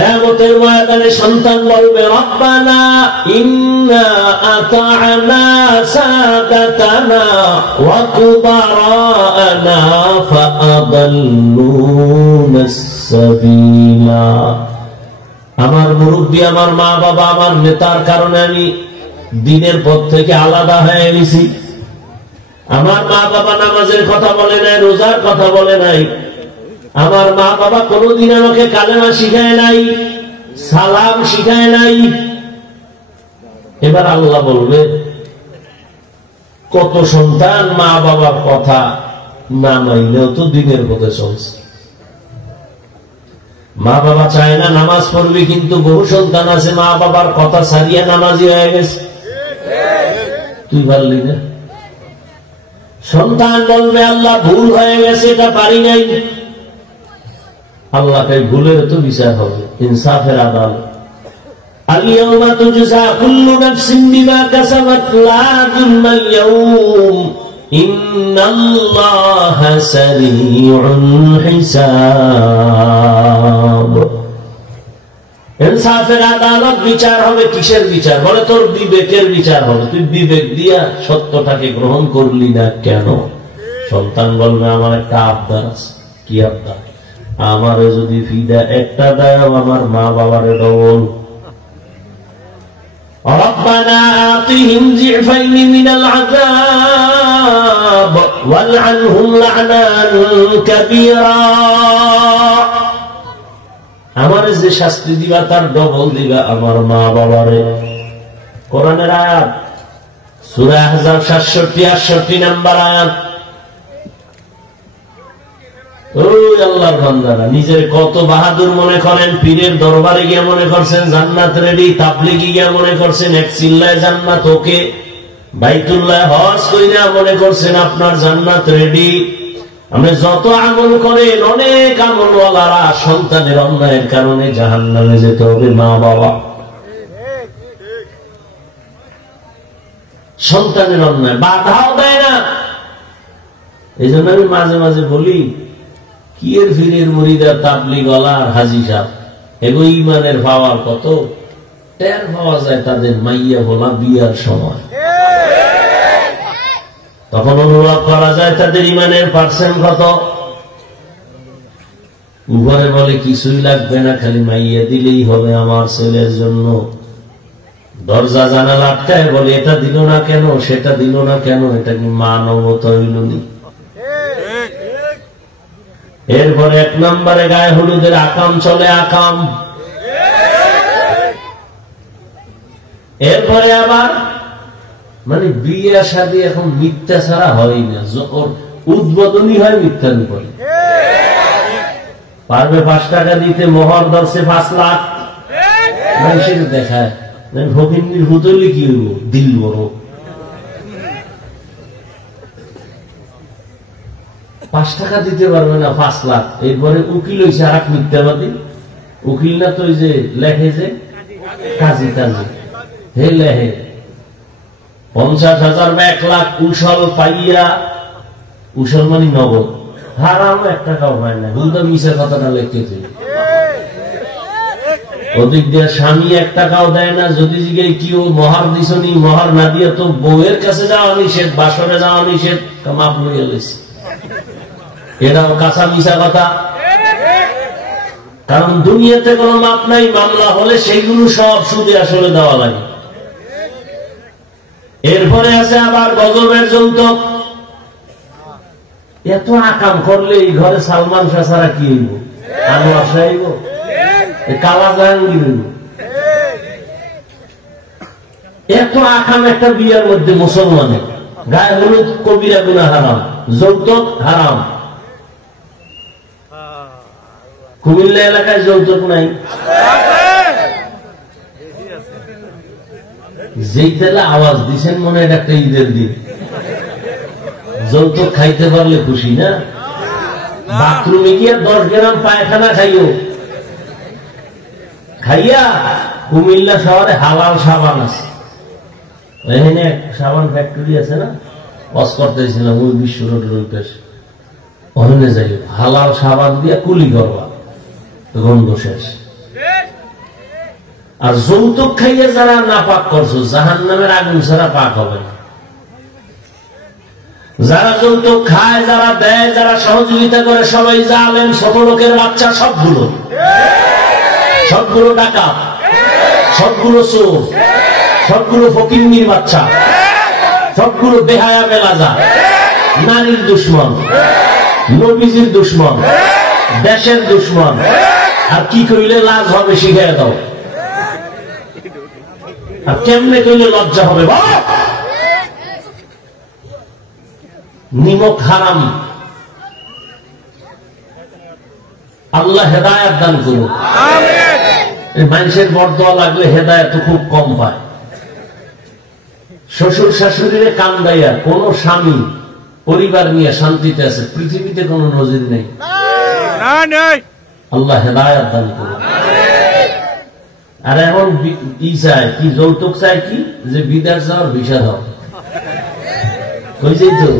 কিয়ামতের ময়দানে সন্তান বলবে রব্বানা ইন্না আতা'না সাদাতানা ওয়া কুবারানা ফাআদাল্লুনা সাবিলা। আমার মুরব্বী, আমার মা বাবা, আমার নেতার কারণে আমি দিনের পথ থেকে আলাদা হয়ে গেছি। আমার মা বাবা নামাজের কথা বলে নাই, রোজার কথা বলে নাই। আমার মা বাবা কোনদিন আমাকে কালেমা শিখায় নাই, সালাম শিখায় নাই। এবার আল্লাহ বলবে কত সন্তান মা বাবার কথা না মাইলেও তো দিনের পথে চলছে। মা বাবা চায় না নামাজ পড়বে, কিন্তু বহু সন্তান আছে মা বাবার কথা ছাড়িয়ে নামাজি হয়ে গেছে। তুই পারলি না? সন্তান বলবে আল্লাহ ভুল হয়ে গেছে, এটা পারি নাই। আল্লাহকে ভুলের তো বিচার হবে, ইনসাফের আদালত। আল-ইয়াওমা তুজজা কুল্লু নাফসিন বিমা কাসাবাত লা যুলমাল ইয়াওম ইন্নাল্লাহা সারিউল হিসাব। ইনসাফের আদালত, বিচার হবে। কিসের বিচার? বলে তোর বিবেকের বিচার হবে। তুই বিবেক দিয়া সত্যটাকে গ্রহণ করলি না কেন? সন্তান বলবে আমার একটা আবদার আছে। কি আবদার? আমারে যদি ফিদা একটা দাও, আমার মা বাবারে ডবল। রব্বানা আতিহিম যিফাইনি মিনাল আযাব ওয়ালআনহুম লা'নান কাবীরা। আমারে যে শাস্তি দিবা তার ডবল দিবা আমার মা বাবারে। কোরআনের আয়াত, সূরা আহজাব 67-68 নম্বর আয়াত। ওই আল্লাহর বান্দারা নিজের কত বাহাদুর মনে করেন। পীরের দরবারে গিয়ে মনে করছেন জান্নাত রেডি, তাবলীগে গিয়ে মনে করছেন এক চিল্লায় জান্নাত ওকে, বাইতুল্লাহ হজ কইরা মনে করছেন আপনার জান্নাত রেডি। আপনি যত আমল করেন, অনেক আমলওয়ালারা সন্তানের অন্যায়ের কারণে জাহান্নামে যেতে হবে। মা বাবা সন্তানের অন্যায় বাধাও দেয় না। এই জন্য আমি মাঝে মাঝে বলি, কি এর ফিরের মুরিদা তাবলীগওয়ালা আর হাজী সাহেব এগো ইমানের পাওয়ার কত টের পাওয়া যায় তাদের মাইয়া বলা বিয়ার সময়। তখন অনুভব করা যায় তাদের ইমানের পার্সেন্ট কত। উপরে বলে কিছুই লাগবে না, খালি মাইয়া দিলেই হবে আমার ছেলের জন্য। দরজা জানালা আটকায় বলে এটা দিল না কেন, সেটা দিল না কেন, এটা কি মানবতা হইল নি? এরপরে এক নম্বরে গায়ে হলুদের আকাম চলে, আকাম। এরপরে আবার মানে বিয়ে শাদী এখন মিথ্যা ছাড়া হয় না, যখন উদ্বোধনী হয় মিথ্যার উপরে। পারবে 5 টাকা দিতে, মোহর ধরছে 5 লাখ, সেটা দেখায় ভগিনীর হুতলি কি হইব, দিল বড়। 5 টাকা দিতে পারবে না, 5 লাখ। এরপরে উকিল হয়েছে আর এক মিথ্যাবাদী। উকিল না তো যে লেখে যে কাজী, কাজী হে লেহে 50,000 বা 1 লাখ কুশল পাইয়া, কুশল মানে নগদ, হারাম 1 টাকাও হয় না। হুদা মিশা কথাটা লেখেছে। ওদিক দিয়ে স্বামী 1 টাকাও দেয় না। যদি জিজ্ঞেস কি ও মহার দিছনি, মহার না দিয়ে তো বউয়ের কাছে যাওয়া নিষেধ, বাসরে যাওয়া নিষেধ, মাপ লইয়া লইছে। এটাও কাঁচা মিশা কথা। কারণ দুনিয়াতে কোনো মাপ নাই। মামলা হলে সেইগুলো সব সুদে আসলে দেওয়া লাগে। এরপরে আছে আবার গজবের যৌতুক। এত আকাম করলে এই ঘরে সালমান শাহ ছাড়া কি হইব? আনোয়ার শাহ হইব? কালা জাহাঙ্গীর হইব? এত আকাম একটা বিয়ের মধ্যে মুসলমানের। গায়ে হলুদ কবিরা গুনাহ হারাম, যৌতুক হারাম। কুমিল্লা এলাকায় যৌতুক নাই। যেই তেলে আওয়াজ দিচ্ছেন মনে হয় একটা ঈদের দিন। যৌতুক খাইতে পারলে খুশি না? বাথরুমে গিয়ে 10 গ্রাম পায়খানা খাইও, খাইয়া কুমিল্লা শহরে হালাল সাবান আছে। এখানে সাবান ফ্যাক্টরি আছে না, ওয়াজ করতেছিলাম ওই বিশ্ব রোডের ওই পাশে। ওখানে যাই হালাল সাবান দিয়ে কুলি করবা, গন্ধ শেষ। আর যৌতুক খাইয়ে যারা নাপাক করছো জাহান্নামের আগুন ছাড়া পাক হবে না। যারা যৌতুক খায়, যারা দেয়, যারা সহযোগিতা করে, সবাই জালেম, ছোট লোকের বাচ্চা, সবগুলো ডাকাত, সবগুলো চোর, সবগুলো ফকিন্নির বাচ্চা, সবগুলো বেহায়া বেলাজা, নারীর দুশ্মন, নবীজির দুশ্মন, দেশের দুশ্মন। আর কি কইলে লাজ হবে শিখাই দাও, আর কেমনে কইলে লজ্জা হবে? নিমক হারাম। আল্লাহ হেদায়েত দান করুন। মানুষের বরদোয়া লাগলে হেদায়েত খুব কম পায়। শ্বশুর শাশুড়িরে কান্দাইয়া কোন স্বামী পরিবার নিয়ে শান্তিতে আছে পৃথিবীতে কোন নজির নেই। আল্লাহ হেদায়েত দান করুন। আর এখন কি চায়, কি যৌতুক চায়, কি যে বিদেশ যাওয়ার ভিসা দাও, কই যাই তো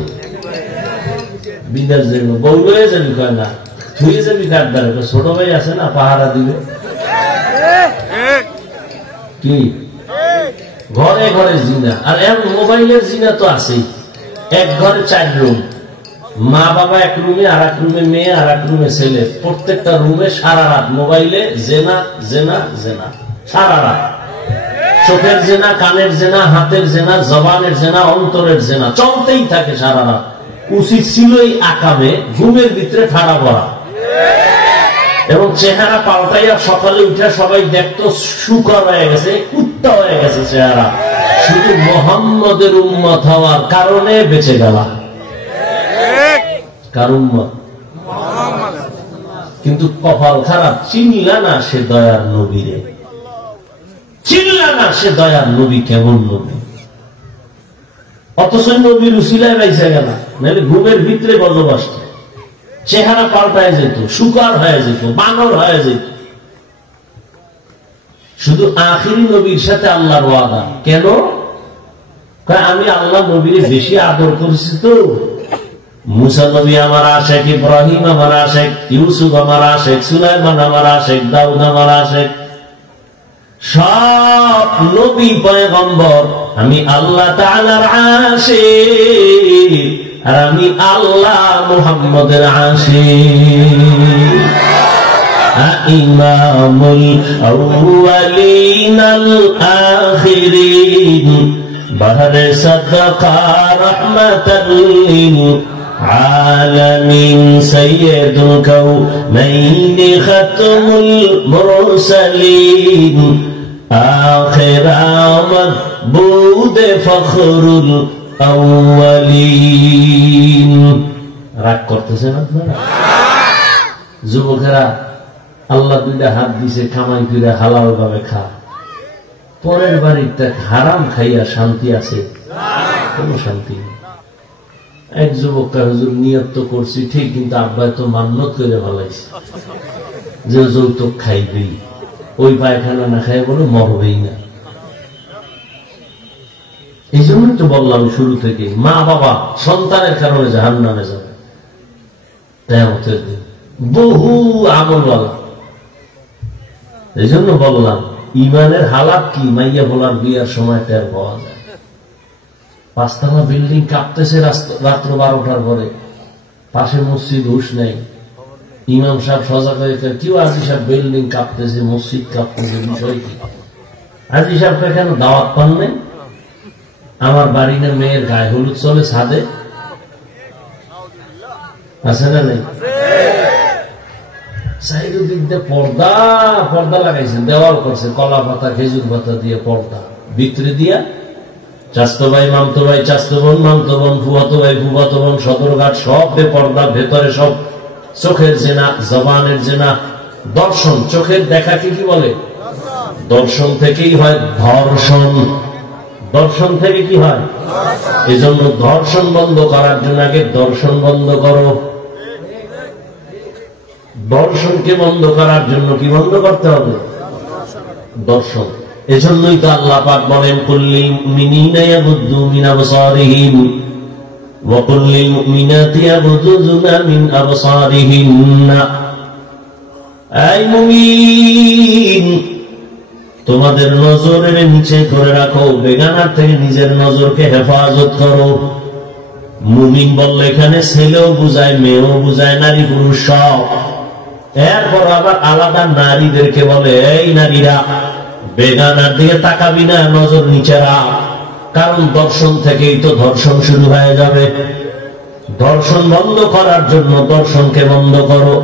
বিদেশ যাইব, বউ লয়ে যাবি, কয় না থুয়ে যাবি কাঠদারে, ছোট ভাই আছে না পাহারা দিবে। কি ঘরে ঘরে জিনা, আর এখন মোবাইলের জিনা তো আছেই। এক ঘরে 4 রুম, মা বাবা এক রুমে, আর এক রুমে মেয়ে, আর এক রুমে ছেলে, প্রত্যেকটা রুমে সারা রাত মোবাইলে জেনা জেনা জেনা, সারা রাত। চোখের জেনা, কানের জেনা, হাতের জেনা, জবানের জেনা, অন্তরের জেনা চলতেই থাকে সারা রাত। উচিত ছিল এই আকামে ঘুমের ভিতরে ঠাড়া পড়া, এবং চেহারা পাল্টাইয়া সকালে উঠে সবাই দেখতো শুকর হয়ে গেছে, কুত্তা হয়ে গেছে চেহারা। শুধু মোহাম্মদের উম্মত হওয়ার কারণে বেঁচে গেলাম। কার উম্মত? কিন্তু কপাল খারাপ, চিনলা না সে দয়ার নবীরে, চিনলা না সে দয়ার নবী কেমন নবী। অথচ নবীর উসিলায় বাইসা গেল, নাহলে ঘুমের ভিতরে বসবাস, চেহারা পাল্টায় যেত, শুকার হয়ে যেত, বানর হয়ে যেত। শুধু আখিরি নবীর সাথে আল্লাহর ওয়াদা। কেন? আমি আল্লাহ নবীর বেশি আদর করেছি তো। মুসা নবী আমার আশেক, ইব্রাহিম আমার আশেক, ইউসুফ আমার আশেক, সুলাইমান আমার আশেক, দাউদ আমার আশেক, সব নবী পয়গম্বর আমি আল্লাহ তাআলার আশিক, আর আমি আল্লাহ মুহাম্মদের আশিক। ইমামুল আউয়ালিন আল আখিরিন বাহরে সাদকা রাহমাতাল লিল আলামিন সাইয়্যিদুল কাউনাইন খাতমুল মুরসালিন আখির মাবুদ ফখরুল আউয়ালিন। রাগ করতেছেন আপনারা? যুবকেরা, আল্লাহ 2টা হাত দিছে, কামাই করে হালাল ভাবে খা। পরের বাড়িতে হারাম খাইয়া শান্তি আছে? কোন শান্তি নেই। এক যুবক হুজুর নিয়ত তো করছি ঠিক, কিন্তু আব্বাই তো মান্যত করে ভালাইছে যে যৌতুক খাইবেই, ওই পায়খানা না খাই বলে মরবেই না। এই জন্যই তো বললাম শুরু থেকে, মা বাবা সন্তানের কারণে জাহান্নামে যাবে কিয়ামতের দিন, বহু আমলওয়ালা। এই জন্য বললাম ইমানের হালাত কি মাইয়া বলার বিয়ার সময় টের পাওয়া যায়। 5তলা বিল্ডিং কাঁপতেছে রাত্র 12টার পরে, পাশে মসজিদ, হুশ নেই। ইমাম সাহেব সজাগ হয়ে কেউ আজি সাহেব বিল্ডিং কাঁপতেছে, মসজিদ কাঁপতেছে, বিষয় কি? আজি সাহেবকে কেন দাওয়াত পান নাই? আমার বাড়ি না মেয়ের গায়ে হলুদ চলে ছাদে, আছে না নেই? চারিদিক দিয়ে পর্দা পর্দা লাগাইছে, দেওয়াল করছে কলা পাতা খেজুর পাতা দিয়ে পর্দা, ভিতরে দিয়া চাস্তো ভাই, মামতো ভাই, চাস্তো বোন, মামতো বোন, ফুয়াতো ভাই, ফুফাতো বোন, সদরঘাট সব পর্দা, ভেতরে সব চোখের জেনা, জবানের জেনা, দর্শন। চোখের দেখাকে কি বলে? দর্শন থেকেই হয় ধর্ষণ। দর্শন থেকে কি হয়? এজন্য ধর্ষণ বন্ধ করার জন্য আগে দর্শন বন্ধ করো। দর্শনকে বন্ধ করার জন্য কি বন্ধ করতে হবে? দর্শন। এজন্যই তো আল্লাহ পাক বলেন কুল্লিল মুমিনিনা ইয়াগুদ্দু মিন আবসারিহিম ওয়া কুল্লিল মুমিনাতি ইয়াগুদ্দুনা মিন আবসারিহিন্না। এই মুমিন, তোমাদের নজরের নিচে করে রাখো, বেগানার থেকে নিজের নজরকে হেফাজত করো। মুমিন বললে এখানে ছেলেও বুঝায়, মেয়েও বুঝায়, নারী পুরুষ সব। এরপর আবার আলাদা নারীদেরকে বলে, এই নারীরা বেগানার দিকে তাকাবি না, নজর নিচে রাখ, কারণ দর্শন থেকেই তো ধর্ষণ শুরু হয়ে যাবে। দর্শন বন্ধ করার জন্য দর্শনকে বন্ধ করো।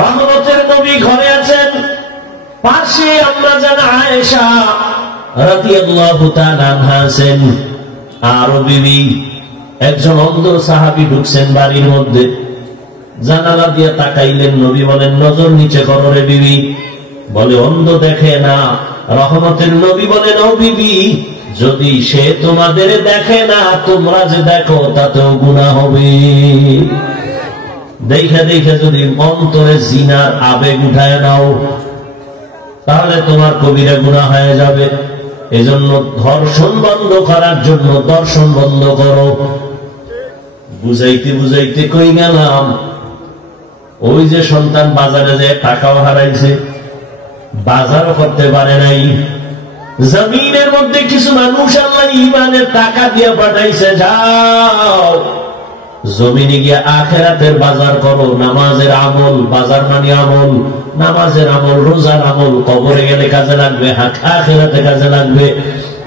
রহমতের নবী ঘরে আছেন, পাশে আমরা জানা আয়েশা রাদিয়াল্লাহু তাআলা আনহা আছেন, আরো বিবি। একজন অন্ধ সাহাবী ঢুকছেন বাড়ির মধ্যে, জানালা দিয়ে তাকাইলেন, নবী বলেন, নজর নিচে করো রে বিবি। বলে, অন্ধ দেখে না। রহমতের নবী বলেন, ও বিবি, যদি সে তোমাদের দেখে না, তোমরা যে দেখো তাতেও গুনাহ হবে। দেখে দেখে যদি অন্তরে জিনার আবেগ উঠায় নাও, তাহলে তোমার কবিরা গুনাহ হয়ে যাবে। এজন্য ধর্ষণ বন্ধ করার জন্য দর্শন বন্ধ করো। বুঝাইতে বুঝাইতে কই গেলাম, ওই যে সন্তান বাজারে যায় টাকাও হারাইছে, বাজারও করতে পারে নাই। জমিনের মধ্যে কিছু মানুষ আল্লাহ ঈমানের টাকা দিয়ে পাঠাইছে, যাও জমিনে গিয়ে আখিরাতের বাজার করো। নামাজের আমল, বাজার মানে আমল, নামাজের আমল, রোজার আমল কবরে গেলে কাজে লাগবে, আখিরাতে কাজে লাগবে।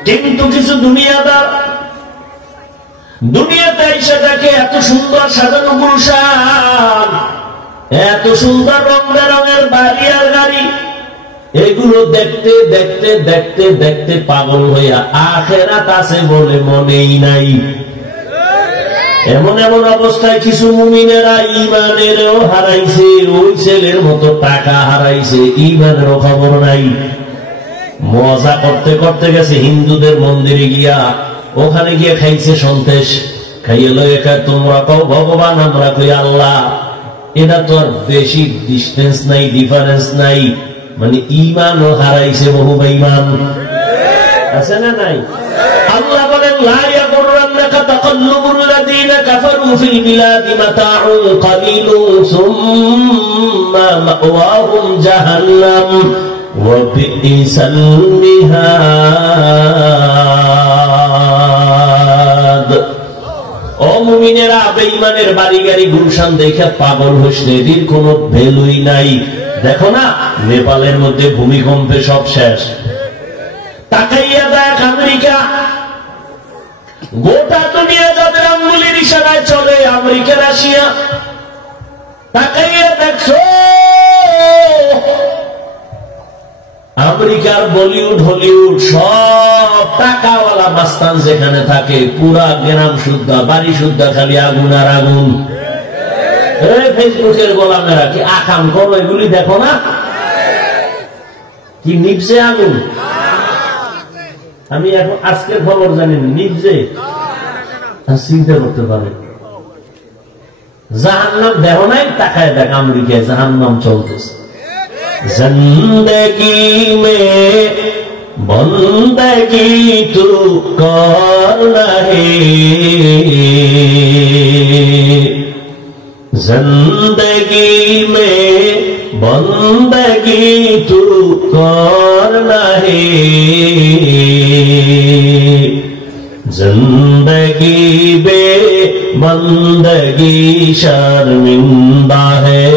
কিন্তু কিছু দুনিয়াদার দুনিয়াতে এসে দেখে এত সুন্দর সাজানো গুলশান, এত সুন্দর রং বেরঙের বাড়ি আর গাড়ি, এগুলো দেখতে দেখতে দেখতে দেখতে পাগল হইয়া আখিরাত আছে বলে মনেই নাই। এমন এমন অবস্থায় কিছু মুমিনেরা ঈমানেরও হারাইছে, ওই ছেলের মতো টাকা হারাইছে, ঈমানেরও খবর নাই। মজা করতে করতে গেছে হিন্দুদের মন্দিরে গিয়া, ওখানে গিয়ে খাইছে সন্দেশ, খাইয়ে লয়ে খায়, তোমরা কও ভগবান, আমরা কই আল্লাহ। এটা তো আর বেশি ডিস্টেন্স নাই, ডিফারেন্স নাই। মানে ঈমানও হারাইছে, বহু বেঈমান আছে না নাই? আল্লাহ বলেন, লা ইয়াগুররান্নাকা তাকাল্লুবুল লাযীনা কাফারু ফিল বিলাদি মাতাউন কালিলুন সুম্মা মাওয়াহুম জাহান্নাম ওয়া বিইসাল মিহাদ। ও মুমিনেরা, বেঈমানের বাড়ি গাড়ি গুলশান দেখে পাগল হইস না, এদের কোনো ভ্যালুই নাই। দেখো না, নেপালের মধ্যে ভূমিকম্পে সব শেষ। তাকাইয়া দেখ আমেরিকা, গোটা দুনিয়া যাদের আঙ্গুলির ইশারায় চলে, আমেরিকা, রাশিয়া। তাকাইয়া দেখছো আমেরিকার বলিউড, হলিউড সব টাকাওয়ালা মাস্তান যেখানে থাকে, পুরা গ্রাম শুদ্ধা, বাড়ি শুদ্ধা, খালি আগুন আর আগুন। ফেসবুকের গোলামেরা কি আকাম করো, এগুলি দেখো না? কি নিভছে আগুন? আমি এখন আজকের খবর জানি নিভছে, চিন্তা করতে পারে। জাহান্নাম দেখো নাই? তাকায় দেখ আমেরিকায় জাহান্নাম চলতেছে। জিন্দগি মে বন্দগি তু করনা হে, जिंदगी में बंदगी तू करना है, जिंदगी बे बंदगी शर्मिंदा है,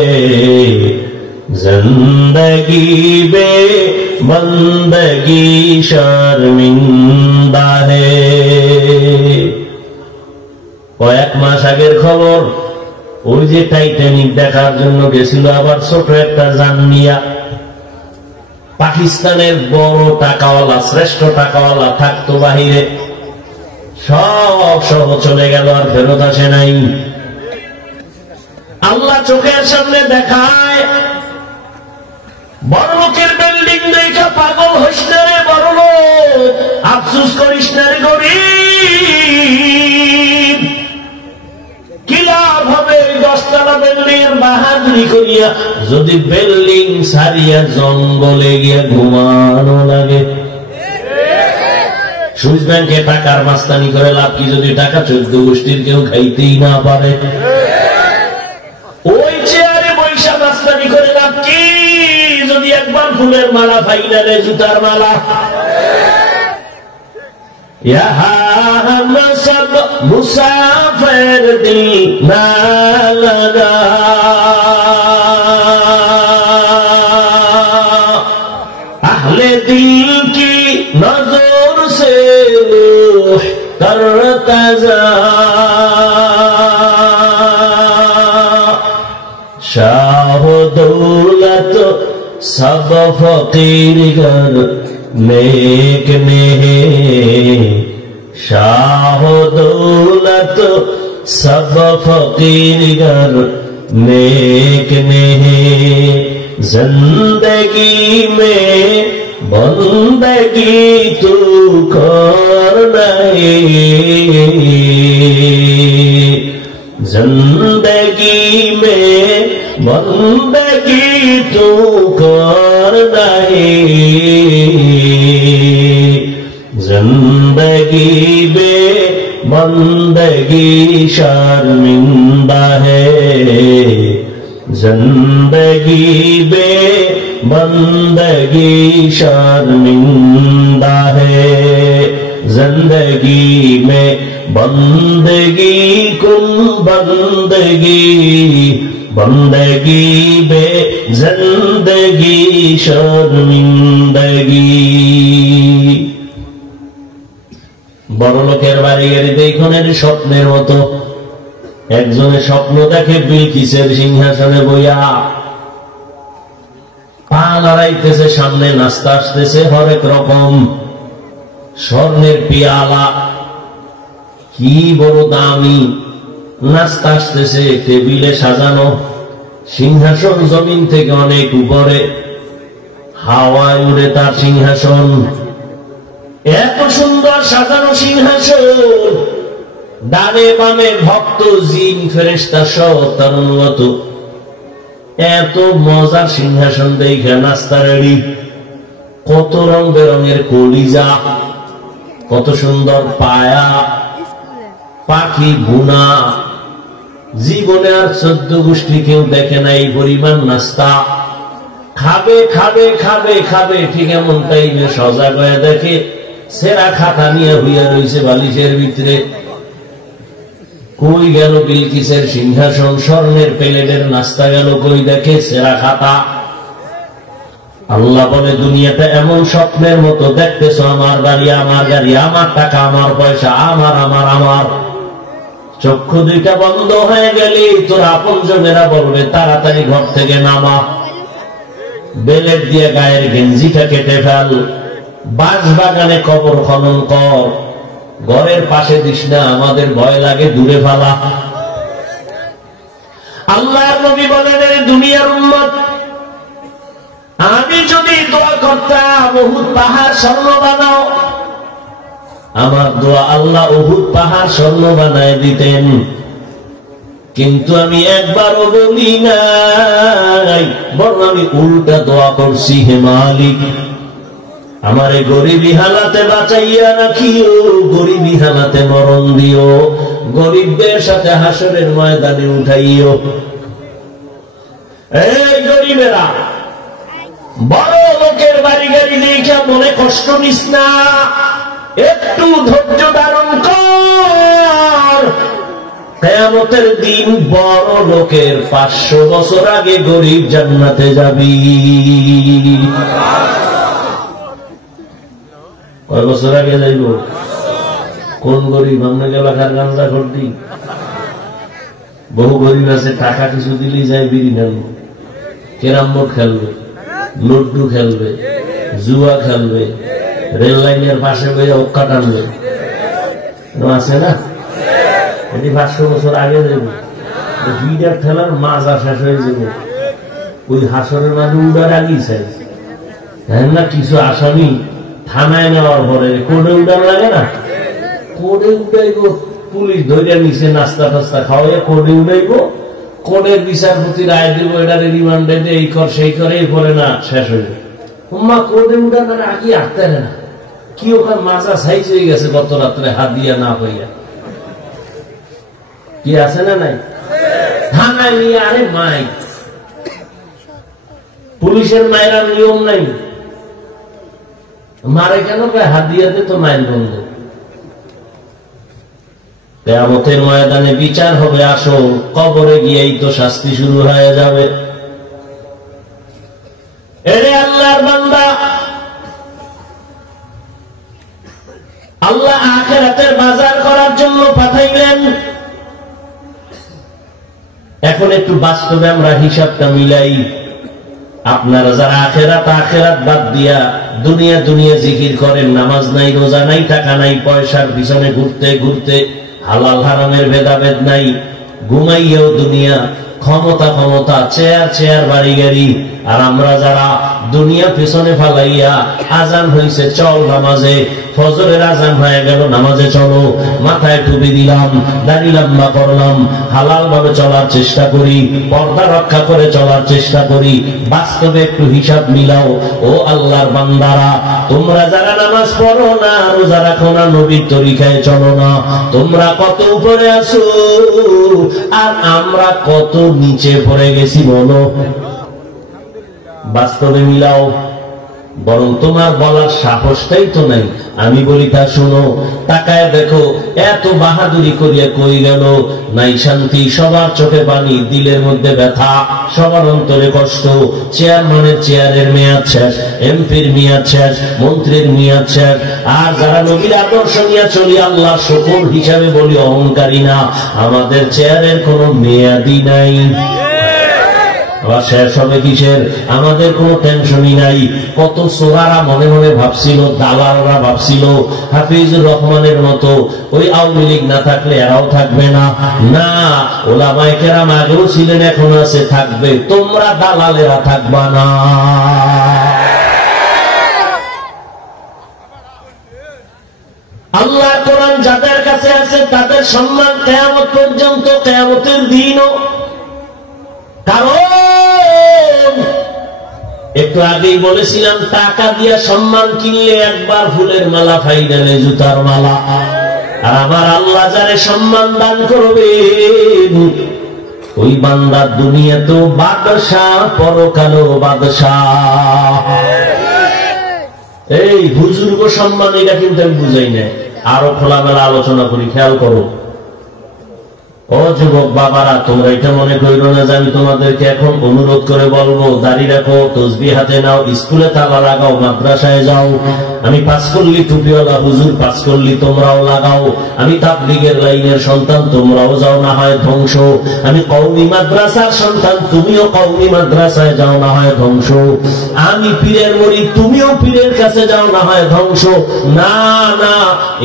जिंदगी बे बंदगी शर्मिंदा है। কয়েক মাস আগের খবর, ওই যে টাইটানিক দেখার জন্য গেছিল আবার ছোট একটা যান নিয়া, পাকিস্তানের বড় টাকাওয়ালা, শ্রেষ্ঠ টাকাওয়ালা থাকতো বাহিরে, সব সহ চলে গেল, আর ফেরত আসে নাই। আল্লাহ চোখের সামনে দেখায়, বড় লোকের বিল্ডিং দেখা পাগল হইস না রে বড় লোক, আফসোস করিস না রে গরিব। কি লাভ হবে 10তলা বিল্ডিং বাহাদুরি করিয়া, যদি বিল্ডিং সারিয়া জঙ্গলে গিয়া ঘুমানো লাগে? সুইস ব্যাংকে টাকার মাস্তানি করে লাভ কি, যদি টাকা 14 গোষ্ঠীর কেউ খাইতেই না পারে? ওই চেয়ারে বৈশা মাস্তানি করে লাভ কি, যদি একবার ফুলের মালা, ফাইনালে জুতার মালা। हम सब मुसाफिर दिल ना लगा, अहले दिल की नजर से रूह करता जा, शाह दौलत सब फकीर घर नेक ने, शाह दौलत सब फकीर घर नेक ने, जिंदगी में बंदगी तू कर नहीं, जिंदगी में बंदगी तू कर नहीं, जिंदगी बे बंदगी शर्मिंदा है, जिंदगी बे बंदगी शर्मिंदा है, जिंदगी में बंदगी कुल बंदगी, बंदगी बे जिंदगी शर्मिंदगी। বড় লোকের বাড়ি গাড়ি দেখনের স্বপ্নের মতো। একজনে স্বপ্ন দেখে বিলকিসের সিংহাসনে বইয়া, পা লড়াইতেছে, সামনে নাস্তা আসতেছে হরেক রকম, স্বর্ণের পিয়ালা, কি বড় দামি নাস্তা আসতেছে, টেবিলে সাজানো, সিংহাসন জমিন থেকে অনেক উপরে, হাওয়ায় উড়ে তার সিংহাসন, এত সুন্দর সাজানো সিংহাসন, ডানে বামে ভক্ত জিন ফেরেশতা সহ তার অনুগত, এত মজার সিংহাসন দেখে নাস্তা রেডি, কত রং বেরঙের কলিজা, কত সুন্দর পায়া, পাখি ভুনা, জীবনে আর 14 গোষ্ঠী কেউ দেখে না এই পরিমাণ নাস্তা। খাবে খাবে খাবে খাবে, ঠিক এমন টাইমে সজাগ হয়ে দেখে সেরা খাতা নিয়ে হইয়া রয়েছে বালিশের ভিতরে। কই গেল বিলকিসের সিংহাসন, স্বর্ণের প্লেটের নাস্তা গেল কই, দেখে সেরা খাতা। আল্লাহ বলে, দুনিয়াতে এমন স্বপ্নের মতো দেখতেছ, আমার বাড়ি, আমার গাড়ি, আমার টাকা, আমার পয়সা, আমার আমার আমার, চক্ষু দুইটা বন্ধ হয়ে গেলে তোর আপন জনেরা বলবে তাড়াতাড়ি ঘর থেকে নামা, বেলেট দিয়ে গায়ের গেঞ্জিটা কেটে ফেল, বাঁশ বাগানে কবর খনন কর, ঘরের পাশে দিস না, আমাদের ভয় লাগে, দূরে ফেলা। আল্লাহর নবী বলেন, দুনিয়ার উম্মত, আমি যদি দোয়া করতাম উহুদ পাহাড় স্বর্ণ বানাও, আমার দোয়া আল্লাহ উহুদ পাহাড় স্বর্ণ বানায় দিতেন, কিন্তু আমি একবারও বলি নাই, বরং আমি উল্টা দোয়া করছি, হে মালিক আমারে গরিবী হালাতে বাঁচাইয়া রাখিও, গরিবী হালাতে মরণ দিও, গরিবদের সাথে হাসরের ময়দানে উঠাইও। এই গরিবেরা, বড় লোকের বাড়ি গাড়ি দেখে মনে কষ্ট নিস না, একটু ধৈর্য ধারণ কর। কিয়ামতের দিন বড় লোকের 500 বছর আগে গরিব জান্নাতে যাবি। কয় বছর আগে যাইব? কোন গরিব? আপনাকে এলাকার গাঞ্জা করতি? বহু গরিব আছে, টাকা কিছু দিলেই যায় বিড়ি খেলবে, ক্যারাম বোর্ড খেলবে, লুড্ডু খেলবে, জুয়া খেলবে, রেল লাইনের পাশে বইয়া ওক্কা টানবে, আছে না? এটি 500 বছর আগে যাইব, বিড়ার ঠেলার মাজা শেষ হয়ে যাবে, ওই হাসরের মাঝে উড়ার আগেই চাই। হ্যাঁ না, কিছু আসামি থানায় নেওয়ার পরে কোর্টে উঠান লাগে না, কোর্টে উঠাইব, পুলিশ ধরে নিচে নাস্তা টাস্তা খাওয়াইয়া কোর্টে উঠাইব, কোর্টের বিচারপতি রায় দিব, এটারে রিমান্ডে দিয়ে এই কর সেই করে, এরপরে না শেষ হয়ে যাবে। উম্মা কোর্টে উঠানোর আগে আটতে না, কি ওখানে মাজা সাইজ হয়ে গেছে গত রাত্রে হাত দিয়া না হইয়া, কি আছে না নাই? থানায় নিয়ে আরে মাই পুলিশের মায়ের নিয়ম নাই, মারে কেন হাত দিয়াতে তো মায়ের বন্ধ। কিয়ামতের ময়দানে বিচার হবে, আসো কবরে গিয়েই তো শাস্তি শুরু হয়ে যাবে। এরে আল্লাহর বান্দা, আল্লাহ আখিরাতের বাজার করার জন্য পাঠাইলেন। এখন একটু বাস্তবে আমরা হিসাবটা মিলাই। আপনারা যারা আখিরাত বাদ দিয়া দুনিয়া দুনিয়া জিকির করেন, নামাজ নাই, রোজা নাই, টাকা নাই, পয়সার পিছনে ঘুরতে ঘুরতে, হালাল হারামের ভেদাভেদ নাই, ঘুমাইয়েও দুনিয়া, ক্ষমতা, চেয়ার বাড়ি গাড়ি। আর আমরা যারা দুনিয়া পেছনে ফালাইয়া, আজান হয়েছে চল নামাজে, ফজরের আজান হয়ে গেল নামাজে চলো, মাথায় টুপি দিলাম, দাড়ি লম্বা করলাম, হালাল ভাবে চলার চেষ্টা করি, পর্দা রক্ষা করে চলার চেষ্টা করি। বাস্তবে একটু হিসাব মিলাও। ও আল্লাহর বান্দারা, তোমরা যারা নামাজ পড়ো না, রোজা রাখো না, নবীর তরিকায় চলো না, তোমরা কত উপরে আছো আর আমরা কত নিচে পড়ে গেছি বলো। বাস্তবে মিলাও। বরং তোমার বলার সাহসটাই তো নাই। আমি বলি তা শোনো, তাকায় দেখো, এত বাহাদুরি করিয়া কই গেল, নাই শান্তি, সবার চোখে পানি, দিলের মধ্যে ব্যথা, সবার অন্তরে কষ্ট। চেয়ারম্যানের চেয়ারের মেয়াদ শেষ, এমপির মেয়াদ শেষ, মন্ত্রীর মেয়াদ শেষ। আর যারা নবীর আদর্শ নিয়ে চলি, আল্লাহ শুকর হিসাবে বলি অহংকারী না, আমাদের চেয়ারের কোনো মেয়াদই নাই। শেষ হবে কিসের? আমাদের কোনো টেনশনই নাই। কত সোরারা মনে মনে ভাবছিল, দালালরা ভাবছিল হাফিজুর রহমানের মতো ওই আওয়ামী লীগ না থাকলে এরাও থাকবে না। না, ওলামায়ে কেরাম আগেও ছিলেন, এখন আছে, থাকবে। তোমরা দালালেরা থাকবা না। আল্লাহ কোরআন যাদের কাছে আছে তাদের সম্মান কিয়ামত পর্যন্ত, কিয়ামতের দিনও। কারণ একটু আগেই বলেছিলাম, টাকা দিয়া সম্মান কিনলে একবার ফুলের মালা, ফাইনালে জুতার মালা। আর আমার আল্লাহ যারে সম্মান দান করবে, ওই বান্দা দুনিয়াতেও বাদশাহ, পরকালেও বাদশাহ। এই বুজুর্গ সম্মান, এটা কিন্তু আমি বুঝাই না, আরো খোলামেলা আলোচনা করি, খেয়াল করো। ও যুবক বাবারা, তোমরা এটা মনে করিল না যে আমি তোমাদেরকে এখন অনুরোধ করে বলবো দাড়ি রাখো, তসবিহ হাতে নাও, স্কুলে তালা লাগাও, মাদ্রাসায় যাও। আমি পাস করলি টুপিওয়ালা হুজুর, পাস করলি তোমরাও লাগাও। আমি তাবলীগের লাইনের সন্তান, তোমরাও যাও, না হয় ধ্বংস। আমি কওমি মাদ্রাসার সন্তান, তুমিও কওমি মাদ্রাসায় যাও, না হয় ধ্বংস। আমি পীরের মুরিদ, তুমিও পীরের কাছে যাও, না হয় ধ্বংস। না না,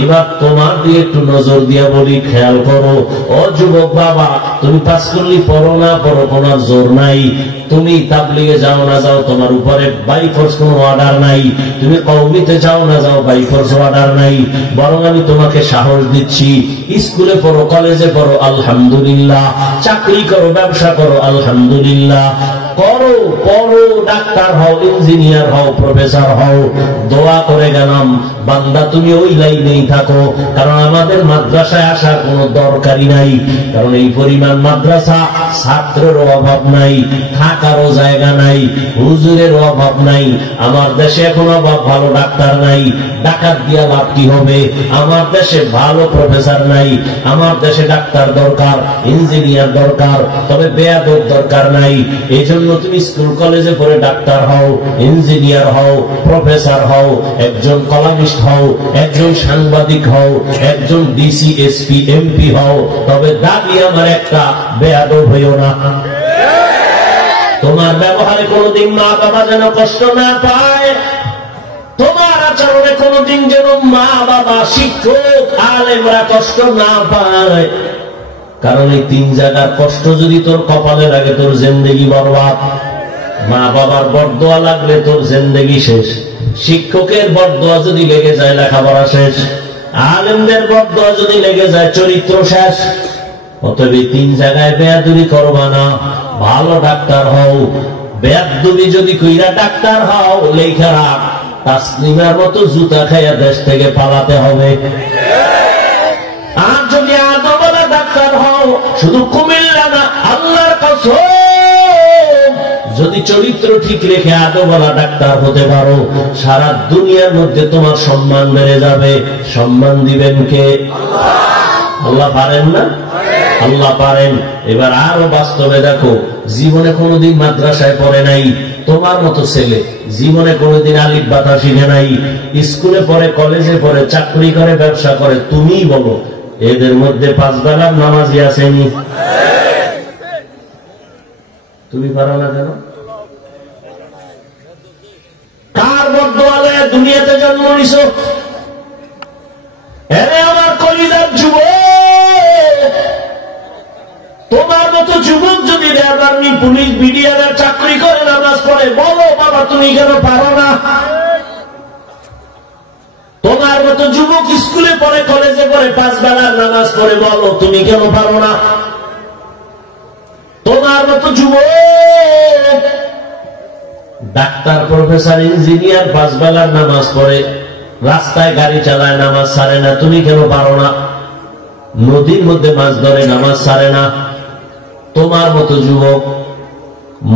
এবার তোমার দিয়ে একটু নজর দিয়া বলি, খেয়াল করো। ও যুবক বাবা, তুমি পাস করলি পড়ো না পড়ো, কোনো জোর নাই। তুমি তাবলীগে যাও না যাও, তোমার উপরে বাই ফোর্স কোনো অর্ডার নাই। তুমি কওমিতে যাও না যাও, বাই ফোর্স অর্ডার নাই। বরং আমি তোমাকে সাহস দিচ্ছি, স্কুলে পড়ো, কলেজে পড়ো, আলহামদুলিল্লাহ। চাকরি করো, ব্যবসা করো, আলহামদুলিল্লাহ। করো, পড়ো, ডাক্তার হও, ইঞ্জিনিয়ার হও, প্রফেসর হও। দোয়া করে গেলাম, বান্দা তুমি ওই লাইনেই থাকো। কারণ আমাদের মাদ্রাসায় আসার কোনো দরকারই নাই। কারণ এই পরিমাণ মাদ্রাসা, ছাত্রের অভাব নাই, থাকারও জায়গা নাই, হুজুরের অভাব নাই। আমার দেশে এখন অভাব, ভালো ডাক্তার নাই। ডাকাত দিয়া লাভ কি হবে? আমার দেশে ভালো প্রফেসর নাই। আমার দেশে ডাক্তার দরকার, ইঞ্জিনিয়ার দরকার, তবে বেয়াদব দরকার নাই। এই জন্য তুমি স্কুল কলেজে পড়ে ডাক্তার হও, ইঞ্জিনিয়ার হও, প্রফেসর হও, একজন কলামিস্ট হও, একজন সাংবাদিক হও, একজন ডিসি, এসপি, এমপি হও। তবে দাবি আমার একটা, বেয়াদব হইও না। তোমার ব্যবহারে কোনদিন মা বাবা যেন কষ্ট না পায়। তোমার আচরণে কোনদিন যেন মা বাবা, শিক্ষক, আলেমরা কষ্ট না পায়। কারণ এই তিন জায়গার কষ্ট যদি তোর কপালে লাগে, তোর জিন্দেগি বরবাদ। মা বাবার বরদোয়া লাগলে তোর জিন্দেগি শেষ। শিক্ষকের বরদোয়া যদি লেগে যায়, লেখাপড়া শেষ। আলেমদের বরদোয়া যদি লেগে যায়, চরিত্র শেষ। অতএব এই তিন জায়গায় বেয়াদবি করবা না। ভালো ডাক্তার হও, বেয়াদবি যদি কইরা ডাক্তার হও, লেখা রাখ, তাসলিমার মতো জুতা খাইয়া দেশ থেকে পালাতে হবে। আর যদি আদমওয়ালা ডাক্তার হও, শুধু কুমিল্লা না, আল্লাহর কসম, যদি চরিত্র ঠিক রেখে আদবওয়ালা ডাক্তার হতে পারো, সারা দুনিয়ার মধ্যে তোমার সম্মান বেড়ে যাবে। সম্মান দিবেন কে? আল্লাহ পারেন না? আল্লাহ পারেন। এবার আরো বাস্তবে দেখো, জীবনে কোনোদিন মাদ্রাসায় পড়ে নাই তোমার মতো ছেলে, জীবনে কোনোদিন আলিফ বাতা শিখে নাই, স্কুলে পড়ে, কলেজে পড়ে, চাকরি করে, ব্যবসা করে, তুমিই বলো এদের মধ্যে 5 বেলার নামাজি আসেনি? তুমি পারো না কেন? কার বদদোয়ালে দুনিয়াতে জন্ম নিছো? এরে আমার কলিজার যুবক, তোমার মতো যুবক যদি রেলবার্নি, পুলিশ, বিডিআর চাকরি করে, নামাজ পড়ে, বলো বাবা তুমি কেন পারো না? তোমার মতো যুবক স্কুলে পড়ে, কলেজে পড়ে, 5 বেলার নামাজ পড়ে, বলো তুমি কেন পারো না? তোমার মতো যুবক ডাক্তার, প্রফেসর, ইঞ্জিনিয়ার, 5 বেলার নামাজ পড়ে, রাস্তায় গাড়ি চালায়, নামাজ ছাড়ে না, তুমি কেন পারো না? নদীর মধ্যে মাছ ধরে, নামাজ ছাড়ে না। তোমার মতো যুবক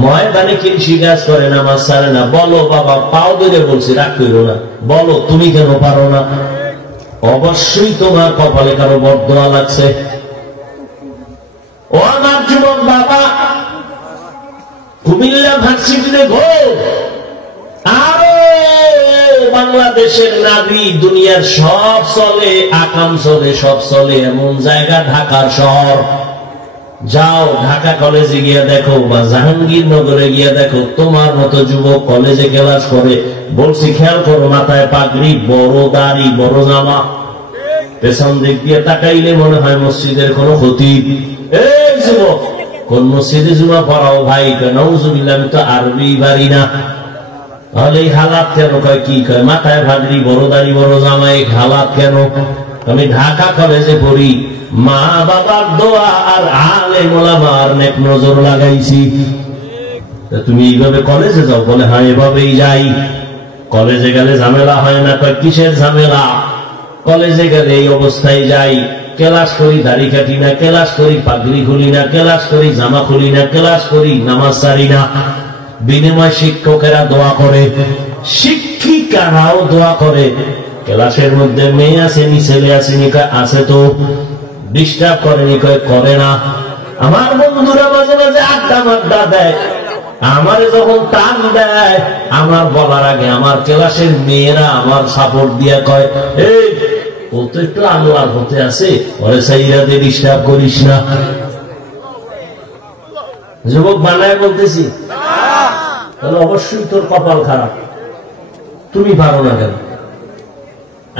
ময়দানে কৃষি কাজ করে, নামাজ ছাড়ে না, বলো বাবা পাও ধরে বলছি, রাগ করো না, বলো তুমি কেন পারো না? অবশ্যই তোমার কপালে কারো বদদোয়া লাগছে। ও আমার যুবক বাবা, কুমিল্লা ভার্সিটিতে গো, আরো বাংলাদেশের নাগরিক, দুনিয়ার সব চলে, আকাম চলে, সব চলে এমন জায়গা ঢাকার শহর। যাও ঢাকা কলেজে গিয়ে দেখো, বা জাহাঙ্গীরনগরে গিয়ে দেখো, তোমার মতো যুবক কলেজে ক্লাস করে, বলছি খেয়াল করো, মাথায় পাগড়ি, বড় দাড়ি, বড় জামা, পেছন দিক দিয়ে তাকাইলে মনে হয় মসজিদের কোন খতিব। এই যুবক, কোন মসজিদে জুমা পড়াও ভাই? নাউজুবিল্লাহ, আমি তো আরবি পারি না। তাহলে এই হালাত কেন? কয় কি কয়? মাথায় ভাগড়ি, বড় দাড়ি, বড় জামা, এই হালাত কেন? আমি ঢাকা কলেজে পড়ি, মা বাবার দোয়া আর আলেম ওলামার নেক নজর লাগাইছি। তুমি এইভাবে কলেজে যাও? বলে হ্যাঁ এভাবেই যাই। কলেজে গেলে ঝামেলা হয় না? কয় কিসের ঝামেলা? কলেজে গেলে এই অবস্থায় যাই, ক্লাস করি, দাড়ি কাটি না, ক্লাস করি, পাগড়ি খুলি না, ক্লাস করি, জামা খুলি না, ক্লাস করি, নামাজ ছাড়ি না। বিনিময় শিক্ষকেরা দোয়া করে, শিক্ষিকারাও দোয়া করে। ক্লাসের মধ্যে মেয়ে আসেনি, ছেলে আসেনি? আছে তো। ডিস্টার্ব করেনি? করে না। আমার বন্ধুরা মাঝে মাঝে আড্ডা মাড্ডা দেয়, আমারে যখন টান দেয়, আমার বলার আগে আমার ক্লাসের মেয়েরা আমার সাপোর্ট দিয়া কয়, এই ও তো একটু আল্লাহর হতে আছে, ওরে সাইরাতে ডিস্টার্ব করিস না। যুবক বানায় বলতেছি, তাহলে অবশ্যই তোর কপাল খারাপ, তুমি পারো না কেন?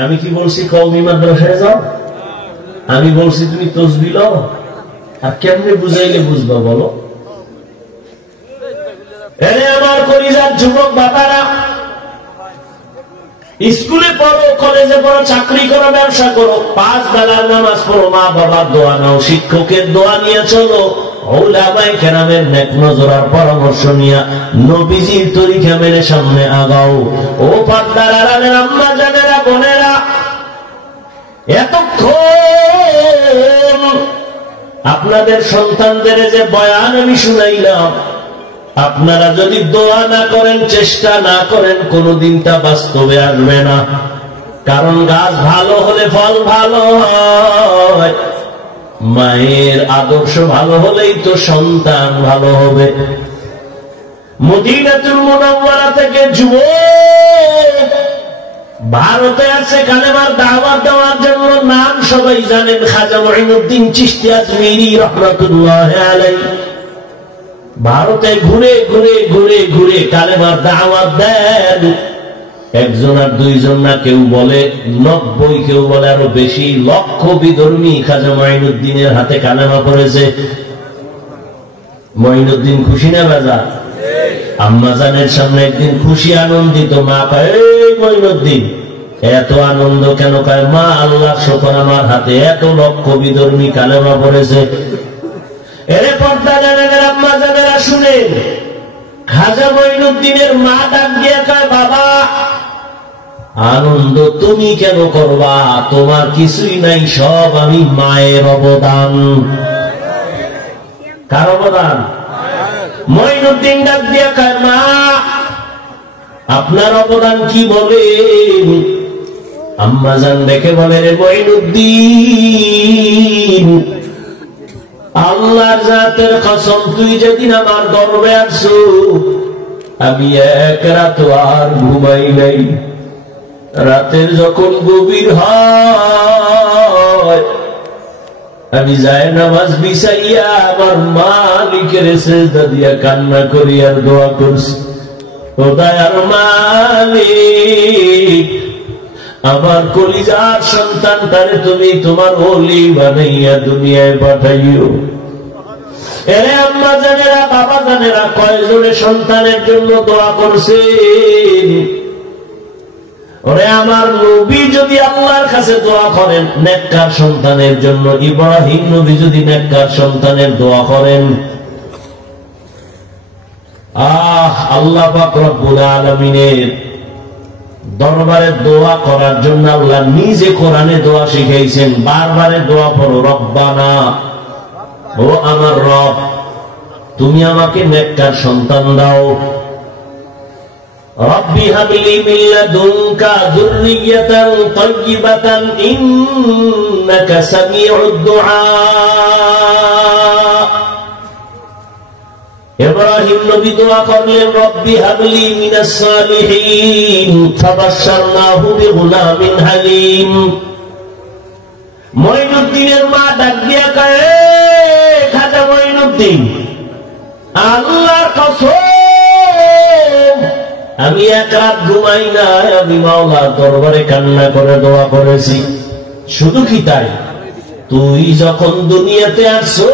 আমি কি বলছি কওমি মাদ্রাসায় যাও? আমি বলছি তুমি তসবিহ লও? আর কেমনে বুঝাইলে বুঝবা বলো? এরে আমার কলিজার যুবক বাবারা, স্কুলে পড়ো, কলেজে পড়ো, চাকরি করো, ব্যবসা করো, 5 বেলার নামাজ পড়ো, মা বাবার দোয়া নাও, শিক্ষকের দোয়া নিয়ে চলো, ওলামায়ে কেরামের নেক নজর আর পরামর্শ নিয়ে নবীজির তরিকা মেনে সামনে আগাও। ও পর্দার আড়ালের আম্মা জানেরা, বোনেরা, এতক্ষণ আপনাদের সন্তানদের যে বয়ান আমি শুনাইলাম, আপনারা যদি দোয়া না করেন, চেষ্টা না করেন, কোনদিন তা বাস্তবে আসবে না। কারণ গাছ ভালো হলে ফল ভালো হয়, মায়ের আদর্শ ভালো হলেই তো সন্তান ভালো হবে। মদিনাতুল মুনাওয়ারা থেকে যুবক ভারতে আছে কালেমার দাওয়াত দেওয়ার জন্য। নাম সবাই জানেন, খাজা মুঈনুদ্দিন চিশতি আজমিরি রাহমাতুল্লাহি আলাইহি। ভারতে ঘুরে ঘুরে ঘুরে ঘুরে কালেমার দাওয়াত দেন। একজন আর দুইজন না, কেউ বলে 90, কেউ বলে আরো বেশি, লক্ষ বিধর্মী খাজা মুঈনুদ্দিনের হাতে কালেমা পড়েছে। মুঈনুদ্দিন খুশি না বেজা? আম্মা জানের সামনে একদিন খুশি আনন্দিত, মা কয়, এই মুঈনুদ্দিন এত আনন্দ কেন? কয়, মা আল্লাহ শুকর, আমার হাতে এত লক্ষ বিধর্মী কালেমা পড়েছে। এরে পর্দা জানেন আম্মা জানেরা, শুনেন, খাজা মুঈনুদ্দিনের মা ডাক দিয়ে কয়, বাবা আনন্দ তুমি কেন করবা? তোমার কিছুই নাই, সব আমি মায়ের অবদান। কার অবদান? মঈনুদ্দিন ডাক দিয়া কয়, মা আপনার অবদান কি বলেন? আম্মা জান দেখে বলে, রে মঈনুদ্দিন, আল্লাহর জাতের কসম, তুই যেদিন আমার দরবারে আসছো আমি এক রাত আর ঘুমাই নাই। রাতের যখন গভীর হয় আমি যাই নামাজ বিছাইয়া আমার মালিকের সিজদা দিয়া কান্না করি আর দোয়া করছি, ও দয়ার মালিক, আমার কলিজার সন্তান তারে তুমি তোমার ওলি বানাইয়া দুনিয়ায় পাঠাইও। এরে আম্মা জানেরা, বাবা জানেরা, কয়জনে সন্তানের জন্য দোয়া করছেন? ওরে আমার নবী যদি আল্লাহর কাছে দোয়া করেন নেককার সন্তানের জন্য, ইব্রাহিম নবী যদি নেককার সন্তানের দোয়া করেন, আল্লাহ পাক রব্বুল আলামিনের দরবারে দোয়া করার জন্য আল্লাহ নিজে কোরআনে দোয়া শিখাইছেন। বারবারে দোয়া পড়ো, রব্বানা, ও আমার রব, তুমি আমাকে নেককার সন্তান দাও। রব্বি হাবলি মিন লাদুনকা যুররিয়াতান তাইয়্যিবাতান ইন্নাকা সামিউদ দুআ। ইব্রাহিম নবী দোয়া করলেন, রব্বি হাবলি মিনাস সালিহিন ফাবাশশারনাহু বিগুলামিন হালিম। মঈনুদ্দিনের মা ডাক দিয়া কয়, খাজা মঈনুদ্দিন, আল্লাহর কসম আমি এক রাত ঘুমাই নাই, আমি মাওলার দরবারে কান্না করে দোয়া করেছি। শুধু কি তাই, তুই যখন দুনিয়াতে আসছো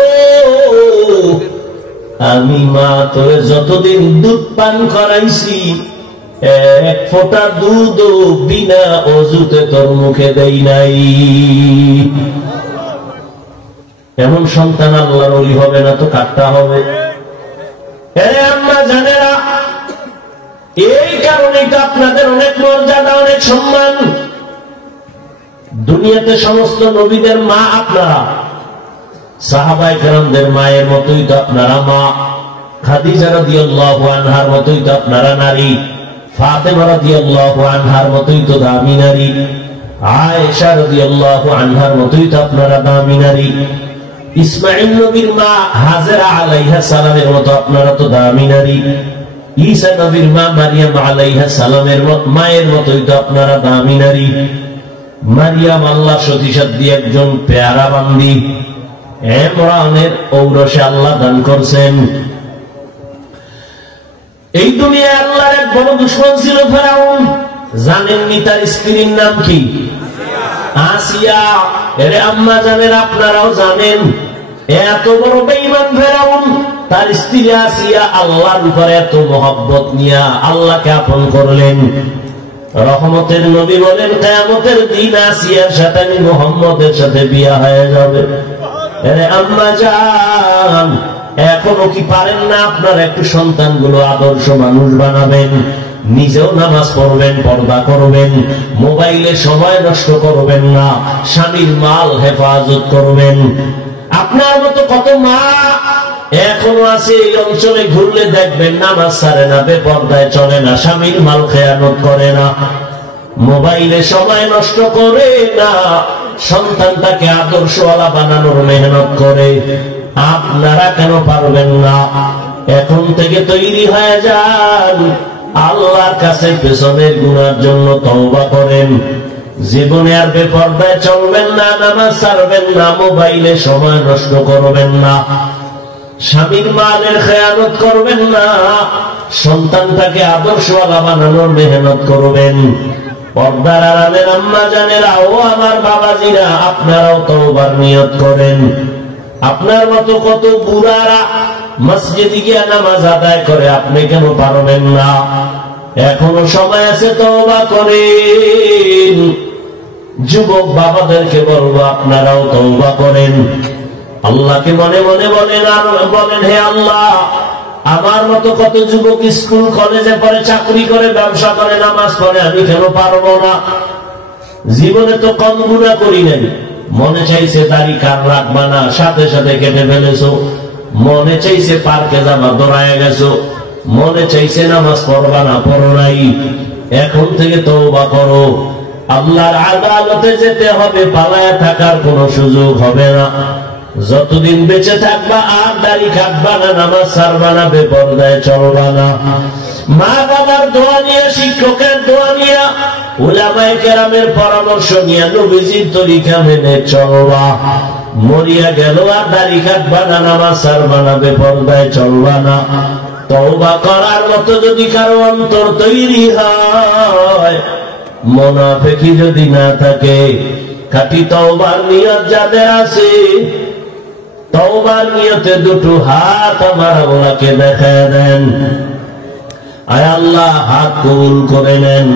আমি মা তোরে যতদিন দুধ পান করাইছি এক ফোঁটা দুধ বিনা অজুতে তোর মুখে দেই নাই। এমন সন্তান আল্লাহর ওলি হবে না তো কাটটা হবে? আরে আম্মা জানেরা, এই কারণেই তো আপনাদের অনেক মর্যাদা, অনেক সম্মান। দুনিয়াতে সমস্ত নবীদের মা আপনারা, সাহাবায়ে কেরামদের মায়ের মতোই তো আপনারা মা। খাদিজা রাদিয়াল্লাহু আনহার মতোই তো আপনারা নারী, ফাতেমা রাদিয়াল্লাহু আনহার মতোই তো দামি নারী, আয়েশা রাদিয়াল্লাহু আনহার মতোই তো আপনারা দামি নারী, ইসমাঈল নবীর মা হাজেরা আলাইহিস সালামের মতো আপনারা তো দামি নারী, ঈসা নবীর মা মারিয়াম আলাইহিস সালামের মায়ের মতোই তো আপনারা দামি নারী। মারিয়াম আল্লাহ সতীসাধ্যী একজন পেয়ারা বান্দি, ইমরানের ঔরসে আল্লাহ দান করছেন। এই দুনিয়ায় আল্লাহর এক বড় দুশমন ছিল ফেরাউন। জানেননি তার স্ত্রীর নাম কি? আসিয়া। এরে আম্মা জানেন, আপনারাও জানেন, এত বড় বেঈমান ফেরাউন, তার স্ত্রী আসিয়া আল্লাহর উপরে এত মহব্বত নিয়া আল্লাহকে আপন করলেন। রহমতের নবী বলেন, কিয়ামতের দিন আসিয়ার সাথে মুহাম্মদের সাথে বিয়ে হয়ে যাবে। আরে আম্মা জান, এখনো কি পারেন না আপনার একটু সন্তানগুলো আদর্শ মানুষ বানাবেন? নিজেও নামাজ পড়বেন, পর্দা করবেন, মোবাইলে সময় নষ্ট করবেন না, স্বামীর মাল হেফাজত করবেন। আপনার মতো কত মা এখনো আছে এই অঞ্চলে, ঘুরলে দেখবেন নামাজ ছাড়ে না, বেপর্দায় চলে না, স্বামীর মাল খেয়ানত করে না, মোবাইলে সময় নষ্ট করে না, সন্তানটাকে আদর্শওয়ালা বানানোর মেহনত করে। আপনারা কেন পারবেন না? এখন থেকে তৈরি হয়ে যান, আল্লাহর কাছে পেছনের গুনার জন্য তওবা করেন। জীবনে আর বেপর্দায় চলবেন না, নামাজ ছাড়বেন না, মোবাইলে সময় নষ্ট করবেন না, স্বামীর মালের খেয়ানত করবেন না, সন্তানটাকে আদর্শওয়ালা বানানোর মেহনত করবেন। পর্দার আড়ালের আম্মা জানেরা, ও আমার বাবাজিরা, আপনারাও তওবার নিয়ত করেন। আপনার মতো কত বুড়ারা মসজিদে গিয়ে নামাজ আদায় করে, আপনি কেন পারবেন না? এখনো সময় আছে, তওবা করেন। যুবক বাবাদেরকে বলবো, আপনারাও তওবা করেন। আল্লাহকে মনে মনে বলেন, আর বলেন, হে আল্লাহ, আমার মতো কত যুবক স্কুল কলেজে পড়ে, চাকরি করে, ব্যবসা করে, নামাজ পড়ে, আমি কেন পারবো না? জীবনে তো কম গুনাহ করি নাই, মনে চাইছে দাড়ি কার রাখবা না, সাথে সাথে কেটে ফেলেছো। মনে চাইছে পার্কে যাবা, দৌড়ায় গেছো। মনে চাইছে নামাজ পড়বা না, পড়ো নাই। এখন থেকে তওবা করো। আল্লাহর আদালতে যেতে হবে, পালায়া থাকার কোন সুযোগ হবে না। যতদিন বেঁচে থাকবা আর দাড়ি কাটবা না, নামাজ ছাড়বা না, বেপরদায় চলবা না। মা বাবার দোয়া নিয়ে, শিক্ষকের দোয়া নিয়ে, উলামায়ে কেরামের পরামর্শ নিয়ে নবীজির তরিকা মেনে চলবা। মরিয়া গেল আর দাড়ি কাটবা না, নামাজ ছাড়বা না, বেপরদায় চলবা না। তওবা করার মতো যদি কারো অন্তর তৈরি হয়, মুনাফিকি যদি না থাকে, খাঁটি তওবার নিয়ত যাদের আছে, তওবার নিয়তে দুটো হাত আমার আল্লাহকে দেখায় দেন। আয় আল্লাহ, হাত কবুল করে নেন।